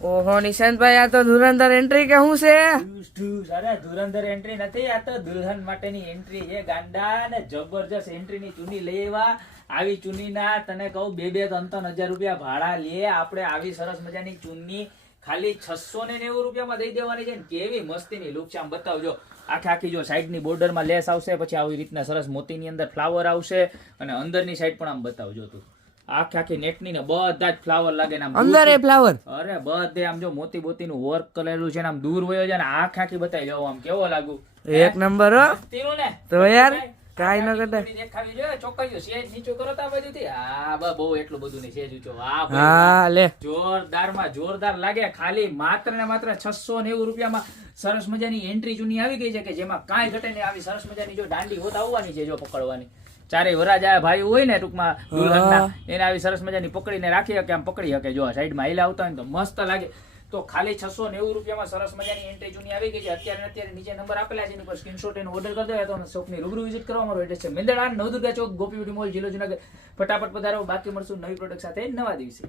ઓહો નિશાંતભાઈ આ તો ધુરંધર એન્ટ્રી કે શું છે? અરે ધુરંધર એન્ટ્રી નથી, આ તો દુલ્હન માટેની એન્ટ્રી છે ગાંડા. ને જબરજસ્ત એન્ટ્રી ની ચૂની લઈ આવ્યા. આવી ચૂનીના તને કહું 2,000-3,000 રૂપિયા ભાડા લે આપણે. આવી સરસ મજાની ચૂની ખાલી 690 રૂપિયામાં દઈ દેવાની છે. કેવી મસ્તીની લુક છે, આમ બતાવજો. આખી જો સાઈડ ની બોર્ડર માં લેસ આવશે, પછી આવી રીતના સરસ મોતીની અંદર ફ્લાવર આવશે, અને અંદરની સાઈડ પણ આમ બતાવજો તું. આખી નેટની ને બધા જ ફ્લાવર લાગે ને આમ અંદર એ ફ્લાવર અરે બધે આમ જો મોતી નું વર્ક કરેલું છે ને આમ દૂર વયો જાય ને આખી બતાવી જાવ. આમ કેવો લાગુ? એક નંબર હો તીનું ને તો યાર કાઈ ન કરતા. દેખાવી જોઈએ ચોક્કસ. સેજ નીચો કરો તા બાજુથી. હા બહુ એટલું બધું નહીં, સેજ ઊંચો. હા હા લે જોરદાર માં જોરદાર લાગે. ખાલી માત્ર ને માત્ર 690 રૂપિયામાં સરસ મજાની એન્ટ્રી ચૂની આવી ગઈ છે કે જેમાં કાંઈ ઘટે નહીં. આવી સરસ મજાની જો દાંડી હોત આવવાની છે, જો પકડવાની. ચારે વરાજા ભાઈ હોય ને ટૂંકમાં દુલ્હનના, એને આવી સરસ મજાની પકડીને રાખી શકે, આમ પકડી શકે. જો સાઈડમાં હિલા આવતા હોય ને તો મસ્ત લાગે. તો ખાલી 690 રૂપિયામાં સરસ મજાની એન્ટ્રી ચૂની આવી ગઈ છે. અત્યારે નીચે નંબર આપેલા છે, એની પર સ્ક્રીનશોટ એનો ઓર્ડર કરી દેવાય તો શોપની રૂબરૂ વિઝિટ કરવા. અમારો એડ્રેસ છે મેંદરડા, નવદુર્ગા ચોક, ગોપી બ્યુટી મોલ, જિલ્લો જુનાગઢ. ફટાફટ પધારો. બાકી મળશું નવી પ્રોડક્ટ સાથે નવા દિવસે.